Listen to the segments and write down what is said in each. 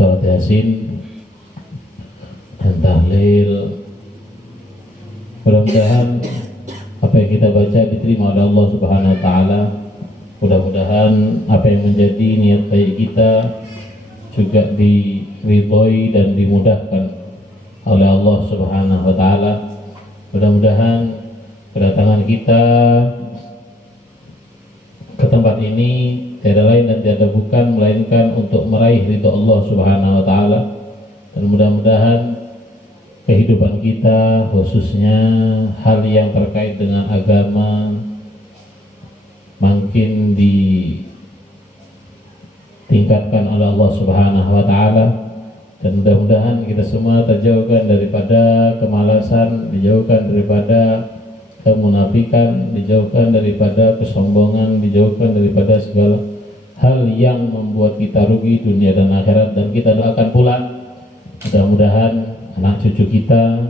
surat Yasin dan tahlil. Mudah-mudahan apa yang kita baca diterima oleh Allah Subhanahu wa taala. Mudah-mudahan apa yang menjadi niat baik kita juga diridhoi dan dimudahkan oleh Allah Subhanahu wa taala. Mudah-mudahan kedatangan kita ke tempat ini tiada lain dan tiada bukan melainkan untuk meraih ridho Allah Subhanahu wa taala. Dan mudah-mudahan kehidupan kita, khususnya hal yang terkait dengan agama, makin ditingkatkan oleh Allah Subhanahu wa taala. Dan mudah-mudahan kita semua terjauhkan daripada kemalasan, dijauhkan daripada kemunafikan, dijauhkan daripada kesombongan, dijauhkan daripada segala hal yang membuat kita rugi dunia dan akhirat. Dan kita doakan pula mudah-mudahan anak cucu kita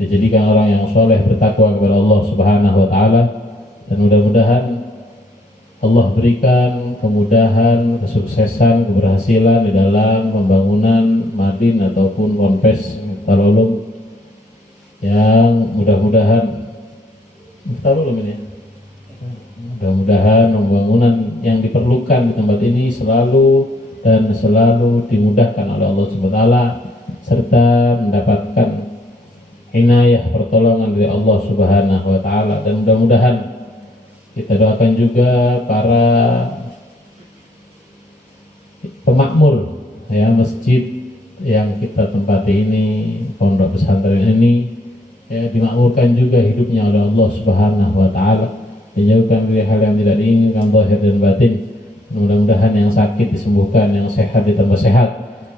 dijadikan orang yang soleh, bertakwa kepada Allah Subhanahu wa taala. Dan mudah-mudahan Allah berikan kemudahan, kesuksesan, keberhasilan di dalam pembangunan Madin ataupun Ponpes Miftalul yang mudah-mudahan mudah-mudahan pembangunan yang diperlukan di tempat ini selalu dimudahkan oleh Allah Subhanahu wa taala, serta mendapatkan inayah pertolongan dari Allah Subhanahu wa taala. Dan mudah-mudahan kita doakan juga para pemakmur ya masjid yang kita tempati ini, pondok pesantren ini ya, dimakmurkan juga hidupnya oleh Allah Subhanahu wa taala, dijauhkan dari hal yang tidak diinginkan zahir dan batin. Mudah-mudahan yang sakit disembuhkan, yang sehat ditambah sehat,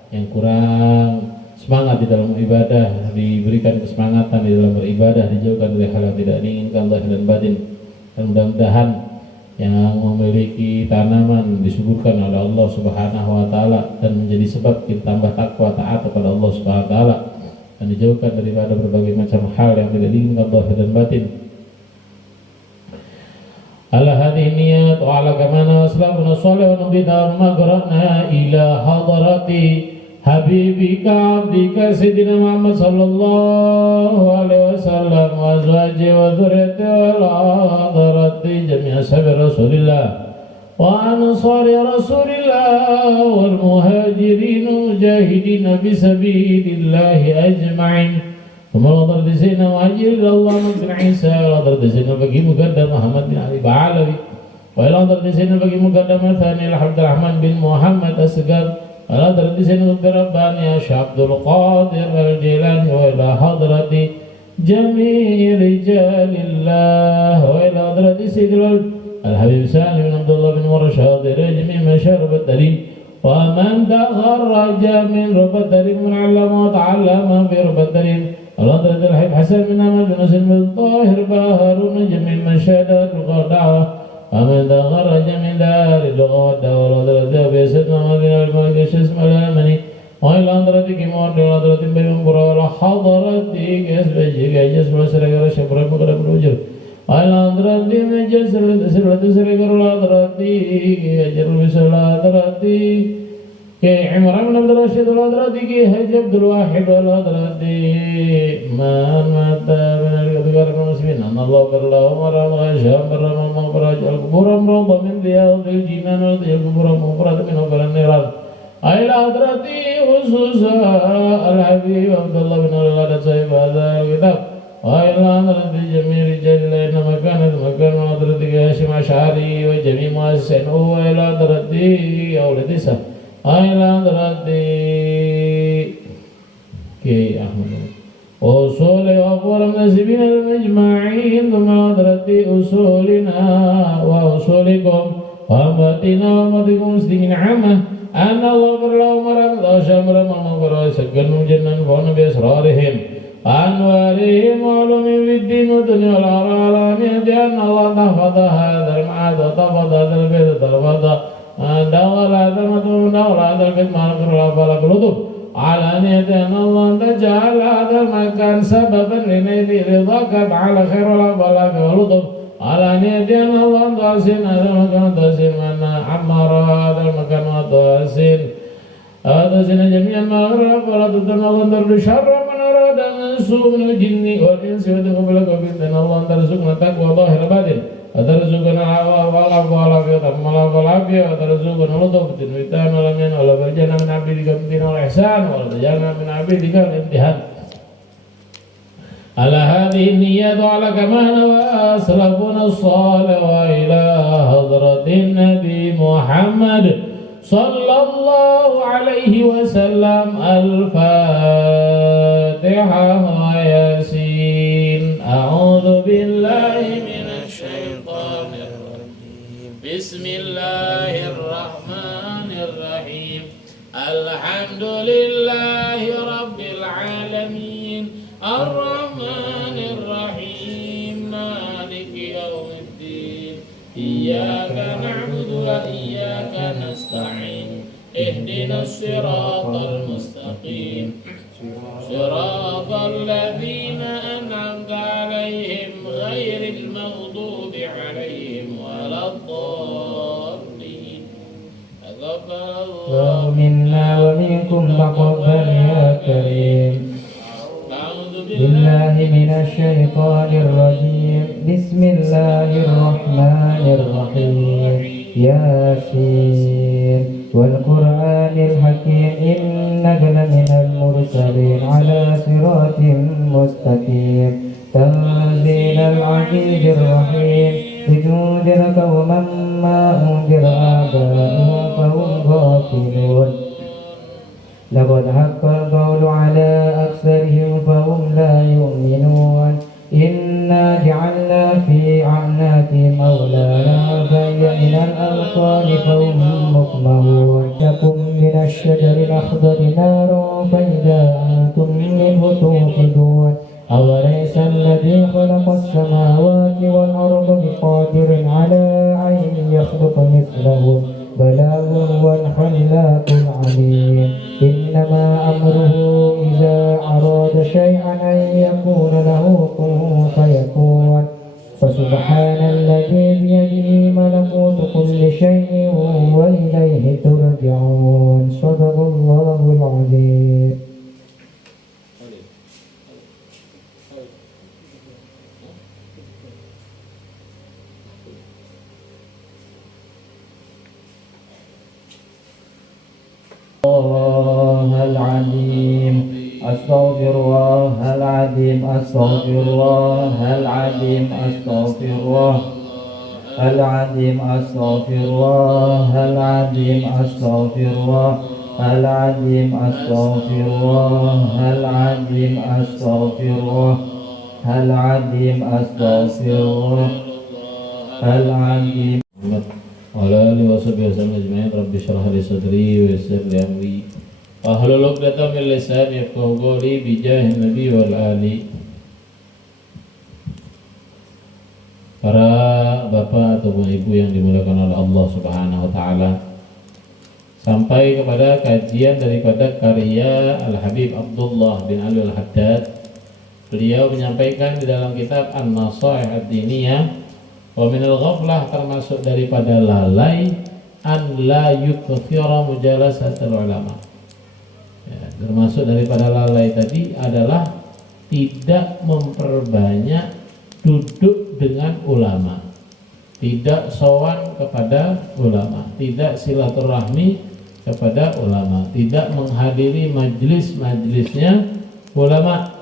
yang kurang semangat di dalam ibadah diberikan kesemangatan di dalam beribadah, dijauhkan dari hal yang tidak diinginkan zahir dan batin. Dan mudah-mudahan yang memiliki tanaman disuburkan oleh Allah Subhanahu wa taala dan menjadi sebab kita tambah takwa taat kepada Allah Subhanahu wa taala, dan dijauhkan daripada berbagai macam hal yang tidak diinginkan zahir dan batin. Ala hadhihi niyat wa ala kamana wassalafuna shalih wa nabiyina magrana ila hadarati habibika abdika sayyidina Muhammad sallallahu alaihi wasallam wa azwaji wa dhurriyyati wa hadarati jami'a sahabi Rasulillah wa ansari Rasulillah wal muhajirin mujahidin fi sabilillah ajma'in. ومن سيدنا وأجل الله من عيسى وإلى سيدنا بقي مقدم محمد بن علي بعلوي وإلى سيدنا بقي مقدم ثاني عبد الرحمن بن محمد أسقر وإلى سيدنا رباني عبد القادر الجيلاني وإلى حضرة جميع رجال الله وإلى حضرة سيدنا الحبيب سالم بن عبد الله بن مرشد جميع مشارب الدليل ومن تخرج من رب الدليل من علم وتعلم في رب الدليل الله الحبيب حسن بن أحمد بن مسلم الطاهر باهرون جميع مشاهدات الدعوة ومن تخرج من دار اللغة والدعوة بسيدنا مدينة الملك الشسم الأمني وإلى حضرتك مورد وحضرة بيوم برا ولا حضرتك أسبجك جسم سرقر شبر مقرب الوجر وإلى حضرتك من جسر سرقر حضرتك أجر بسر حضرتك كي عمران بن عبد الرشيد والحضرتك حج عبد الواحد والحضرتك من مات من الكفار المسلمين أن الله بر له ومرام غشام برم المغفرة القبور روضة من رياض الجنان ويجعل القبور مغفرة من أفضل النيران إلى حضرتي خصوصا الحبيب عبد الله بن الولد صاحب هذا الكتاب وإلى حضرة جميع رجال الله إنما كانت مكان حضرتك هاشم أشعري وجميع مؤسسين وإلى حضرتي أولاد إسحاق إلى حضرتي كي أحمد أصول أقوال الناسبين المجمعين ثم حضرتي أصولنا وأصولكم وأمتنا وأمتكم مسلمين عامة أن الله برلا ومرام شامر من مغفرة سكنوا جنان فون بأسرارهم أنوارهم وعلومهم في الدين والدنيا والعالمين أن الله تحفظ هذا المعاد وتحفظ هذا البيت وتحفظ دور هذا المدعو دور هذا البيت مع الفلك لطف على نية أن الله تجعل هذا المكان سببا لنيل رضاك على خير والفلاح واللطف على نية أن الله تحسن هذا المكان تحسن من عمر هذا المكان وتحسن أعطنا جميعا ما غرق ولا تدنا وانظر شر من أراد أن يسوء من الجن والإنس وتقبلك وبإذن الله أن ترزقنا تقوى ظاهر باطن وترزقنا العفو والعافية والعافية وترزقنا لطف بالتمتان والأمين ولا برجنا من عبيدك بالدين والإحسان ولا تجعلنا من عبيدك الامتحان على هذه النيات وعلى كما نوى أسلافنا الصالح وإلى حضرة النبي محمد صلى الله عليه وسلم. الفاتحة وياسين. أعوذ بالله من الشيطان الرجيم. بسم الله الرحمن الرحيم. الحمد لله رب العالمين الرحمن الرحيم مالك يوم الدين إياك نعبد وإياك نستعين اهدنا الصراط المستقيم صراط الذين أنعمت عليهم غير المغضوب عليهم ولا الضالين. تقبل الله منا ومنكم تقبل يا كريم. بالله من الشيطان الرجيم. بسم الله الرحمن الرحيم. ياسين والقرآن الحكيم إنك لمن المرسلين على صراط مستقيم تنزيل العزيز الرحيم لتنذر قوما ما أنذر آباؤهم فهم غافلون. لقد حق القول على أكثرهم فهم لا يؤمنون. إنا جعلنا في أعناقهم أغلالا فهي من الأذقان فهم مقمحون. لكم من الشجر الأخضر نار فإذا أنتم منه توقدون. أوليس الذي خلق السماوات والأرض بقادر على أن يخلق مثلهم بلى وهو الخلاق العليم. إنما أمره إذا أراد شيئا أن يقول له كن فيكون. فسبحان الذي بيده ملكوت كل شيء وإليه ترجعون. صدق الله العظيم. الله العظيم أستغفر الله العظيم أستغفر الله العظيم أستغفر الله العظيم أستغفر الله العظيم أستغفر الله العظيم أستغفر الله العظيم أستغفر الله العظيم أستغفر الله العظيم. Wala alihi washabihi wasallam ajma'in. Rabbi shrah li sadri wa yassir li amri wahlul 'uqdatam min lisani yafqahu qawli bi jahin nabi wal ali. Para bapak ataupun ibu yang dimuliakan oleh Allah Subhanahu wa taala, sampai kepada kajian daripada karya Al-Habib Abdullah bin Ali Al-Haddad. Beliau menyampaikan di dalam kitab An-Nasaih Ad-Diniyah, wa minal ghaflah, termasuk daripada lalai, an la yukthira mujalasatul ulama. Ya, termasuk daripada lalai tadi adalah tidak memperbanyak duduk dengan ulama, tidak sowan kepada ulama, tidak silaturahmi kepada ulama, tidak menghadiri majlis-majlisnya ulama.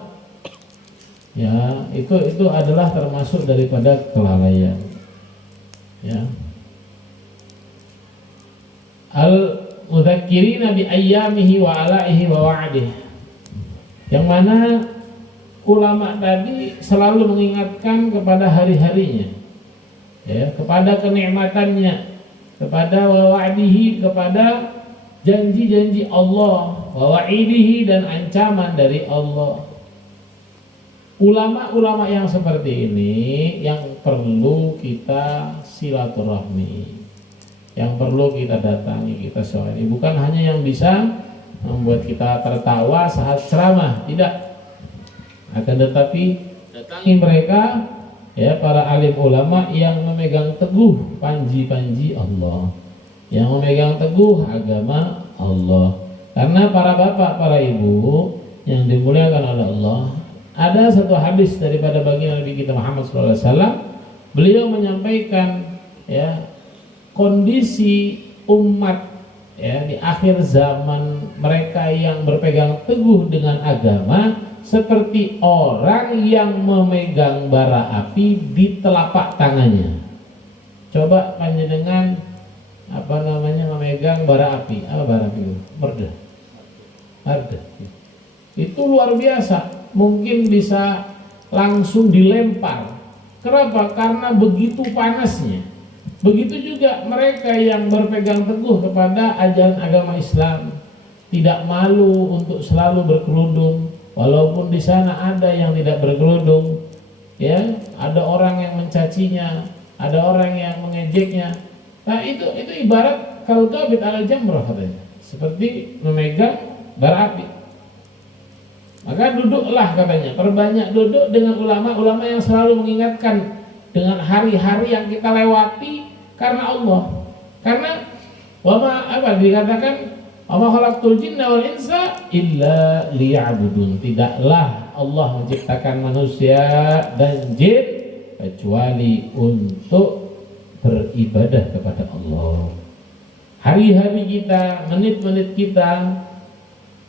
Ya, itu adalah termasuk daripada kelalaian. Ya. Al-mudzakkirina bi ayyamihi wa alaihi wa wa'dihi. Yang mana ulama tadi selalu mengingatkan kepada hari-harinya. Ya, kepada kenikmatannya, kepada wa wa'dihi, kepada janji-janji Allah, wa wa'idihi, dan ancaman dari Allah. Ulama-ulama yang seperti ini yang perlu kita silaturahmi, yang perlu kita datangi, kita sawani. Bukan hanya yang bisa membuat kita tertawa saat ceramah, tidak. Akan tetapi datangi mereka, ya, para alim ulama yang memegang teguh panji-panji Allah, yang memegang teguh agama Allah, Karena para bapak, para ibu yang dimuliakan oleh Allah, ada satu hadis daripada baginda Nabi kita Muhammad SAW. Beliau menyampaikan ya kondisi umat ya di akhir zaman, mereka yang berpegang teguh dengan agama seperti orang yang memegang bara api di telapak tangannya. Coba panjenengan memegang bara api. Apa bara api itu? Merda. Itu luar biasa, mungkin bisa langsung dilempar. Kenapa? Karena begitu panasnya. Begitu juga mereka yang berpegang teguh kepada ajaran agama Islam, tidak malu untuk selalu berkerudung, walaupun di sana ada yang tidak berkerudung, ya, ada orang yang mencacinya, ada orang yang mengejeknya. Nah itu ibarat kalqabid ala jamrah katanya, seperti memegang bara api. Maka duduklah katanya, perbanyak duduk dengan ulama-ulama yang selalu mengingatkan dengan hari-hari yang kita lewati karena Allah. Karena dikatakan wama khalaqtul jinna wal insa illa liya'budun. Tidaklah Allah menciptakan manusia dan jin kecuali untuk beribadah kepada Allah. Hari-hari kita, menit-menit kita,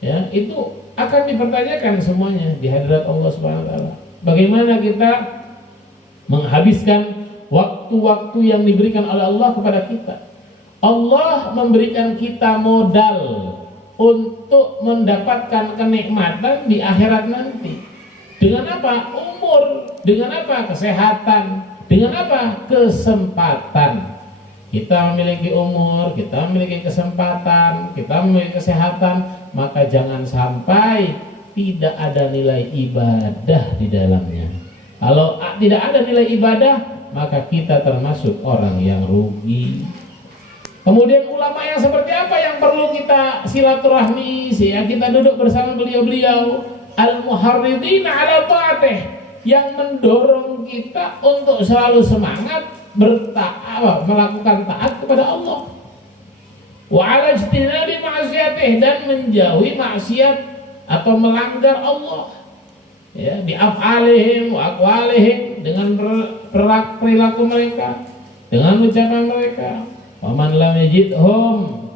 ya, itu akan dipertanyakan semuanya di hadirat Allah Subhanahu wa taala. Bagaimana kita menghabiskan waktu-waktu yang diberikan oleh Allah kepada kita. Allah memberikan kita modal untuk mendapatkan kenikmatan di akhirat nanti. Dengan apa? Umur. Dengan apa? Kesehatan. Dengan apa? Kesempatan. Kita memiliki umur, kita memiliki kesempatan, kita memiliki kesehatan, maka jangan sampai tidak ada nilai ibadah di dalamnya. Kalau tidak ada nilai ibadah, maka kita termasuk orang yang rugi. Kemudian ulama yang seperti apa yang perlu kita silaturahmi, ya, kita duduk bersama beliau-beliau, al-muharridina ala ta'atih, yang mendorong kita untuk selalu semangat melakukan taat kepada Allah, wa ala ijtinabi ma'siyatih, dan menjauhi maksiat atau melanggar Allah, ya, bi af'alihim wa aqwalihim, dengan perilaku mereka, dengan ucapan mereka. Wa man lam yajidhum,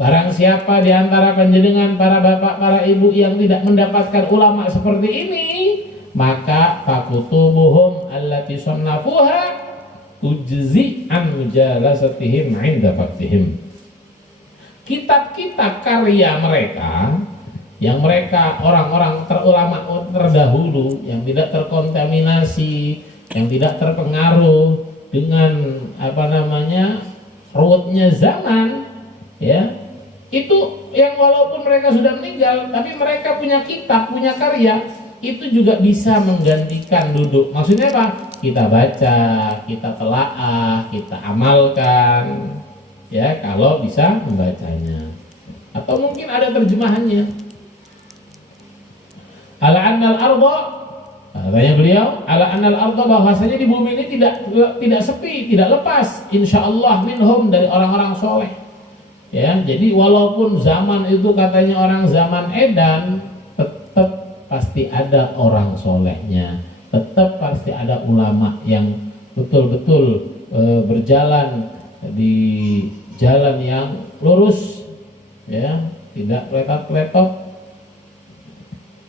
barang siapa di antara panjenengan para bapak, para ibu yang tidak mendapatkan ulama seperti ini, maka fakutubuhum allati sannafuha tujzi an mujalasatihim 'inda faktihim. Kitab-kitab karya mereka yang mereka orang-orang terulama terdahulu yang tidak terkontaminasi, yang tidak terpengaruh dengan ruwetnya zaman, ya, itu yang walaupun mereka sudah meninggal, tapi mereka punya kitab, punya karya, itu juga bisa menggantikan duduk. Maksudnya apa? Kita baca, kita telaah, kita amalkan, ya, kalau bisa membacanya. Atau mungkin ada terjemahannya. Ala annal arda, katanya beliau, ala annal arda, bahwasanya di bumi ini tidak sepi, tidak lepas, insyaallah minhum, dari orang-orang soleh. Ya, jadi walaupun zaman itu katanya orang zaman edan, tetap pasti ada orang solehnya, tetap pasti ada ulama yang betul-betul berjalan di jalan yang lurus, ya, tidak kletot-kletot.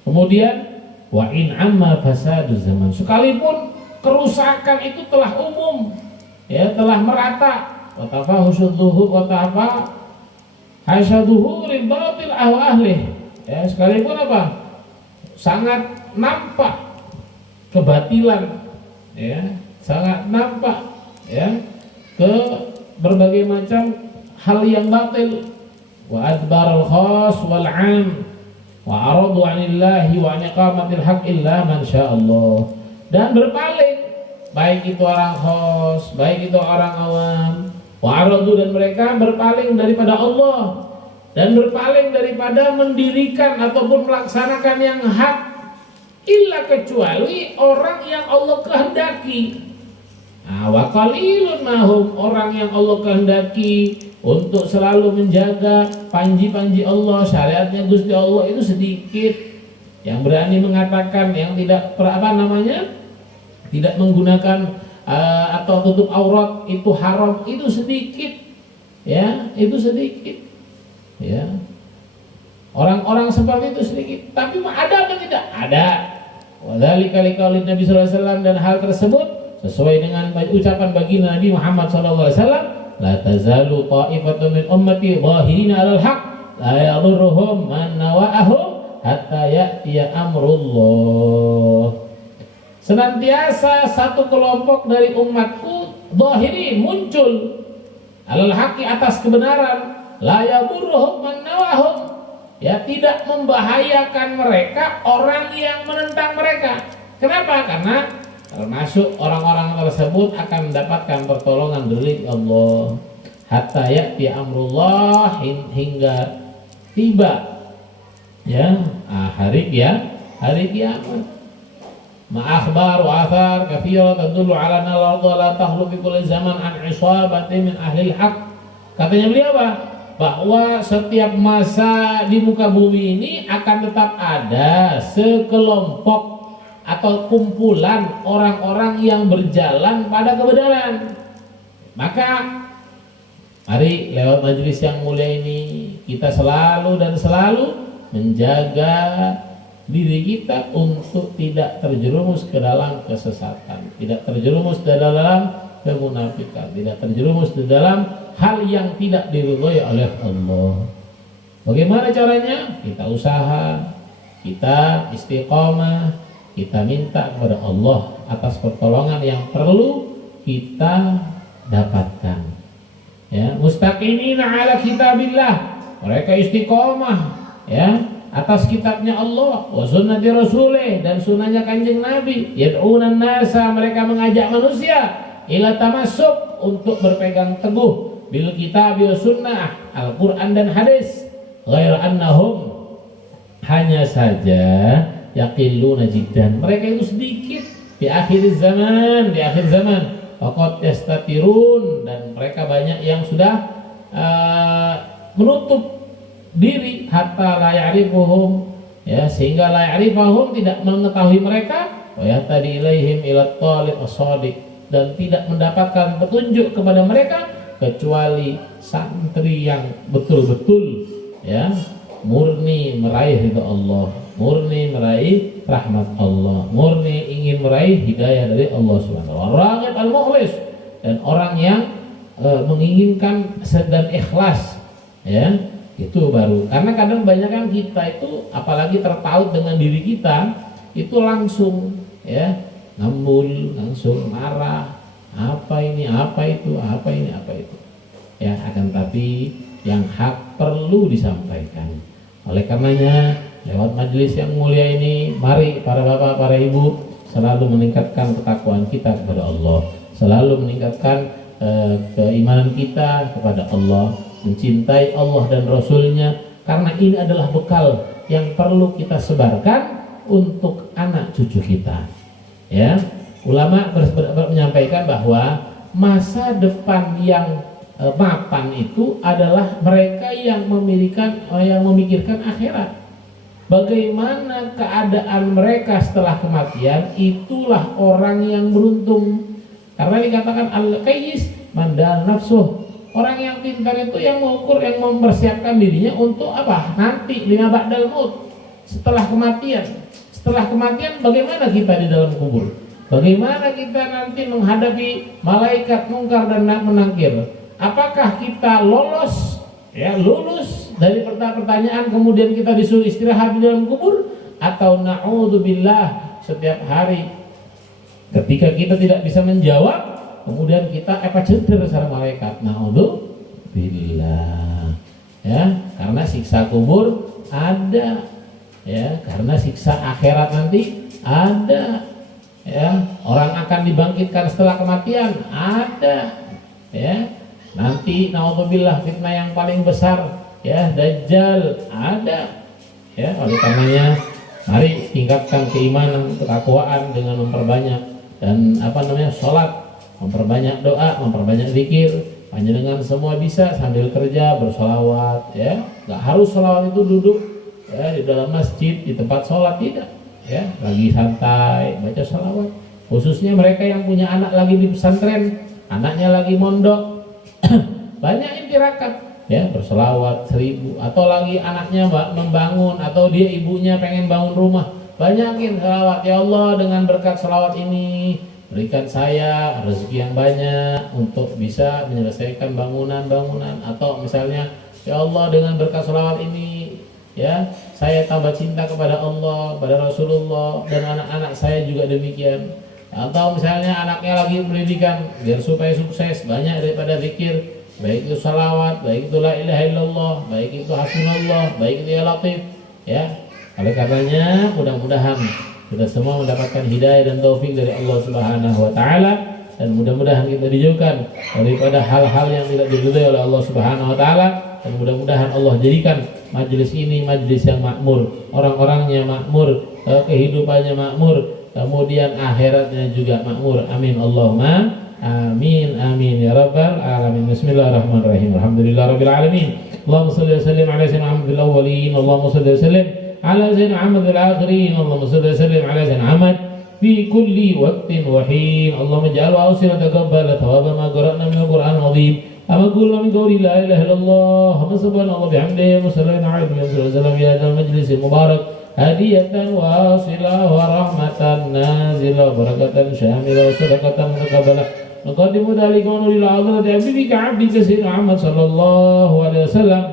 Kemudian wa in amma fasadu zaman, sekalipun kerusakan itu telah umum, ya, telah merata, wa tafahusyudzuhu wa tafa hasyaduhu ribatil ahli, ya, sekalipun apa? Sangat nampak kebatilan, ya, sangat nampak, ya, ke berbagai macam hal yang batil. Wa adbarul khas wal 'am wa aradu 'anillahi wa 'an iqamatil haqq illa man sya'allah, dan berpaling, baik itu orang khas, baik itu orang awam, wa aradu, dan mereka berpaling daripada Allah, dan berpaling daripada mendirikan ataupun melaksanakan yang hak, illa, kecuali orang yang Allah kehendaki. Wa qalilun mahum, orang yang Allah kehendaki untuk selalu menjaga panji-panji Allah, syariatnya Gusti Allah itu sedikit. Yang berani mengatakan yang tidak tidak menggunakan atau tutup aurat itu haram, itu sedikit. Ya, itu sedikit. Ya. Orang-orang seperti itu sedikit. Tapi ada apa tidak? Ada. Wadzalika liqaulin Nabi sallallahu alaihi wasallam, dan hal tersebut sesuai dengan ucapan baginda Nabi Muhammad sallallahu alaihi wasallam, la tazalu ta'ifatun min ummati dhahirina 'alal haq la yadurruhum man nawa'ahum hatta ya'tiya amrullah. Senantiasa satu kelompok dari umatku dhahirin, muncul 'alal haqqi, atas kebenaran, la yadurruhum man nawa'ahum, ya, tidak membahayakan mereka orang yang menentang mereka. Kenapa? Karena termasuk orang-orang tersebut akan mendapatkan pertolongan dari Allah hatta ya'ti amrullah, hingga tiba ya hari kiamat. Ma'akhbar wa athar katsira tadullu ala anna al-ardha la takhlu fi kulli zaman an isabati min ahli al-haq. Katanya beliau apa? Bahwa setiap masa di muka bumi ini akan tetap ada sekelompok atau kumpulan orang-orang yang berjalan pada kebenaran. Maka mari lewat majelis yang mulia ini kita selalu menjaga diri kita untuk tidak terjerumus ke dalam kesesatan, tidak terjerumus ke dalam kemunafikan, tidak terjerumus ke dalam hal yang tidak diridhoi oleh Allah. Bagaimana caranya? Kita usaha, kita istiqomah, kita minta kepada Allah atas pertolongan yang perlu kita dapatkan. Ya, mustaqimina ala kitabillah, mereka istiqomah ya atas kitabnya Allah, wa sunnati rasulih, dan sunnahnya kanjeng Nabi. Yad'unan nasa, mereka mengajak manusia ila tamassuk, untuk berpegang teguh bil kitab wa sunnah, Al-Quran dan hadis. Ghair annahum, hanya saja yaqilluna jiddan, mereka itu sedikit di akhir zaman, faqad yastatirun, dan mereka banyak yang sudah menutup diri, hatta la ya'rifuhum, ya, sehingga la ya'rifahum, tidak mengetahui mereka, wa yahtadi ilaihim ila talib as-shadiq, dan tidak mendapatkan petunjuk kepada mereka kecuali santri yang betul-betul ya murni meraih ridha Allah, murni meraih rahmat Allah, murni ingin meraih hidayah dari Allah Subhanahu wa taala. Raghib al-mukhlis, dan orang yang menginginkan dan ikhlas, ya, itu baru. Karena kadang banyak kan kita itu apalagi terpaut dengan diri kita itu langsung ya ngambul, langsung marah, apa ini, apa itu, apa ini, apa itu. Ya, akan tapi yang hak perlu disampaikan. Oleh karenanya lewat majelis yang mulia ini, mari para bapak, para ibu selalu meningkatkan ketakwaan kita kepada Allah, selalu meningkatkan keimanan kita kepada Allah, mencintai Allah dan Rasulnya, karena ini adalah bekal yang perlu kita sebarkan untuk anak cucu kita. Ya, ulama menyampaikan bahwa masa depan yang mapan itu adalah mereka yang memikirkan akhirat. Bagaimana keadaan mereka setelah kematian, itulah orang yang beruntung. Karena dikatakan al-qayyis mandal nafsuh, orang yang pintar itu yang mengukur, yang mempersiapkan dirinya untuk apa? Nanti lima ba'dal maut, setelah kematian. Setelah kematian bagaimana kita di dalam kubur? Bagaimana kita nanti menghadapi malaikat mungkar dan menangkir? Apakah kita lulus dari pertanyaan kemudian kita disuruh istirahat di dalam kubur, atau na'udzubillah setiap hari ketika kita tidak bisa menjawab kemudian kita ceder sama malaikat, na'udzubillah, ya, karena siksa kubur ada, ya, karena siksa akhirat nanti ada, ya, orang akan dibangkitkan setelah kematian ada, ya. Nanti naudzubillah fitnah yang paling besar, ya, Dajjal ada, ya. Oleh karenanya mari tingkatkan keimanan, ketakwaan dengan memperbanyak dan sholat, memperbanyak doa, memperbanyak zikir, Panjenengan semua bisa sambil kerja bersolawat, ya. Nggak harus solawat itu duduk ya di dalam masjid di tempat sholat, tidak. Ya, lagi santai baca solawat. Khususnya mereka yang punya anak lagi di pesantren, anaknya lagi mondok, banyak intirakat, ya bersolawat 1000. Atau lagi anaknya membangun atau dia ibunya pengen bangun rumah, banyakin solawat. Ya Allah, dengan berkat solawat ini berikan saya rezeki yang banyak untuk bisa menyelesaikan bangunan-bangunan. Atau misalnya, ya Allah, dengan berkat sholawat ini, ya saya tambah cinta kepada Allah, kepada Rasulullah, dan anak-anak saya juga demikian. Atau misalnya anaknya lagi pendidikan, biar supaya sukses, banyak daripada zikir, baik itu sholawat, baik itu la ilaha illallah, baik itu hasbunallah, baik itu ya latif, ya. Oleh karenanya mudah-mudahan kita semua mendapatkan hidayah dan taufik dari Allah Subhanahu wa taala, dan mudah-mudahan kita dijauhkan daripada hal-hal yang tidak diridhai oleh Allah Subhanahu wa taala, dan mudah-mudahan Allah jadikan majelis ini majelis yang makmur, orang-orangnya makmur, kehidupannya makmur, kemudian akhiratnya juga makmur. Amin Allahumma amin amin ya rabbal alamin. Bismillahirrahmanirrahim. Alhamdulillahirabbil alamin. Allahumma shalli wa sallim ala sayyidina Muhammadil awwalin. Allahumma shalli wa sallim على سيدنا محمد الآخرين. اللهم صل وسلم على سيدنا محمد في كل وقت وحين. اللهم اجعل أوصنا تقبل ثواب ما قرأنا من القرآن العظيم. أما قلنا من قول لا إله إلا الله وما سبحان الله بحمده وصلينا على النبي صلى الله عليه وسلم في هذا المجلس المبارك هدية واصلة ورحمة نازلة وبركة شاملة وصدقة متقبلة. نقدم ذلك ونور العظمة عبدك عبدك سيدنا محمد صلى الله عليه وسلم،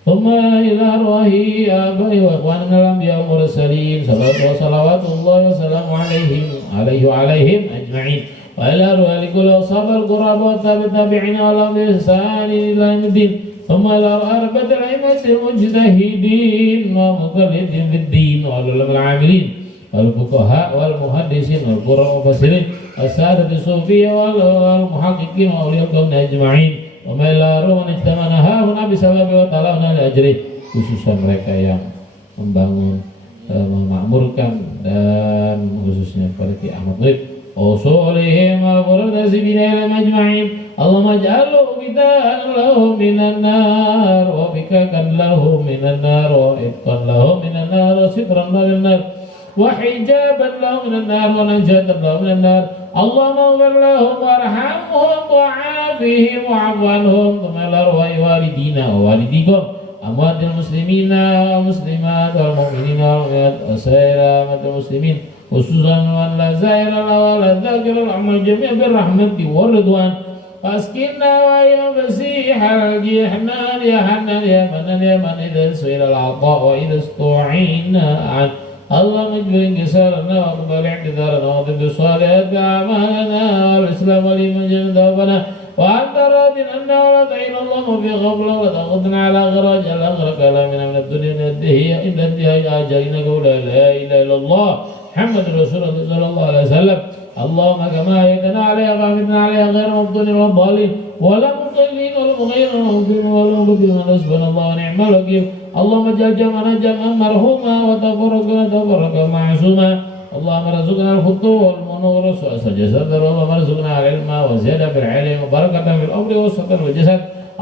ثم إلى أرواح آبائي وإخواننا الأنبياء والمرسلين صلوات الله وسلامه عليهم أجمعين، وإلى أرواح كل أصحاب القرابة والتابعين ولهم بإحسان إلى يوم الدين، ثم إلى أربعة الأئمة المجتهدين ومقلدين في الدين والعلماء العاملين والفقهاء والمحدثين والقراء والمفسرين والسادة الصوفية والمحققين وأولياء الكون أجمعين. Umaylaru nijtamanaha huna bisababi wa talawna al-ajri, khususnya mereka yang membangun, memakmurkan, dan khususnya pada Ki Ahmad Murid usulihim wa furudasibina ilam ajma'in. Allahumma ja'alu bida'an lahum minan nar wa bikakan lahum minan nar wa itqan lahum minan nar wa sitran lahum minan nar wa hijaban lahum minan nar wa najatan lahum minan nar. Allahumma ighfir lahum warhamhum wa'afihim wa'fu anhum. Thumma ila arwahi walidina wa walidikum amwatil muslimina wal muslimat wal mu'minina wal mu'minat wa sairatul muslimin khususan man la zaira wa la dzakira al-amal jami' bir rahmati war ridwan. Faskinna wa ya fasihal jihnan ya hanan ya manan ya man idza su'ila al-'ata wa idza istu'ina an. اللهم اجبر انكسارنا واقبل اعتذارنا واغفر بصالحات اعمالنا والاسلام ولمن جمد ربنا وانت راض عنا ولا تعين اللهم في غفله ولا تاخذنا على غراج الاخر كلامنا من الدنيا ندهي الا انتهاء اجلنا قول لا اله الا الله محمد رسول الله صلى الله عليه وسلم. اللهم كما هديتنا عليها فاهدنا عليها غير مبطلين والضالين ولا مضلين ولا غير مغضوب ولا مضلين. حسبنا الله ونعم الوكيل. اللهم اجعل جمعنا جمعا مرحوما وتفرقنا تفرقا معصوما. اللهم ارزقنا الخطوة والمنور والسؤال الجسد. اللهم ارزقنا العلم وزيادة في العلم وبركة في الأمر والسطر والجسد.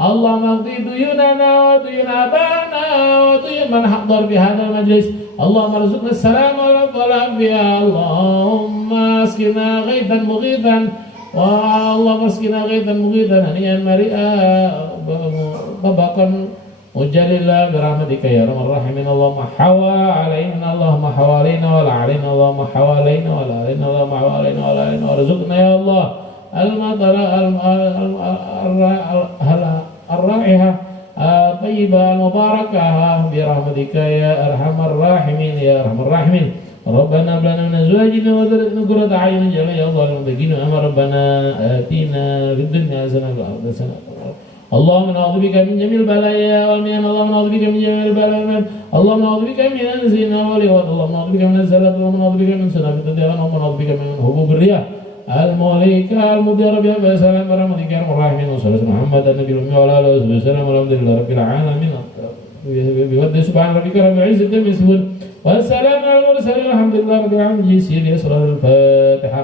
اللهم اقضي ديوننا وديون آبائنا وديون من حضر في هذا المجلس. اللهم ارزقنا السلام والعافية. اللهم اسقنا غيثا مغيثا اللهم اسقنا غيثا مغيثا هنيئا مريئا طبقا مجللا برحمتك يا ارحم الراحمين. اللهم حوى علينا اللهم حوالينا ولا علينا اللهم حوالينا ولا علينا اللهم حوالينا ولا علينا وارزقنا يا الله المطر الرائحة الطيبة المباركة برحمتك يا ارحم الراحمين يا ارحم الراحمين. ربنا هب لنا من ازواجنا وذريتنا قرة اعين واجعلنا يا الله للمتقين. ربنا آتنا في الدنيا حسنة وفي الآخرة حسنة. اللهم نعوذ بك من جميع البلايا والمحن. اللهم نعوذ بك من جميع البلايا والمحن. اللهم نعوذ بك من الزنا واللواط. اللهم نعوذ بك من الزلات. اللهم نعوذ بك من سنة الديان. اللهم نعوذ بك من هبوب الرياح المهلكة المدير بها بسلام برحمتك يا ارحم الراحمين. وصلى الله محمد النبي الأمي وعلى آله وصحبه وسلم والحمد لله رب العالمين. بفضل سبحان ربك رب العزة عما يصفون والسلام على المرسلين والحمد لله رب العالمين. سيدي أسرار الفاتحة.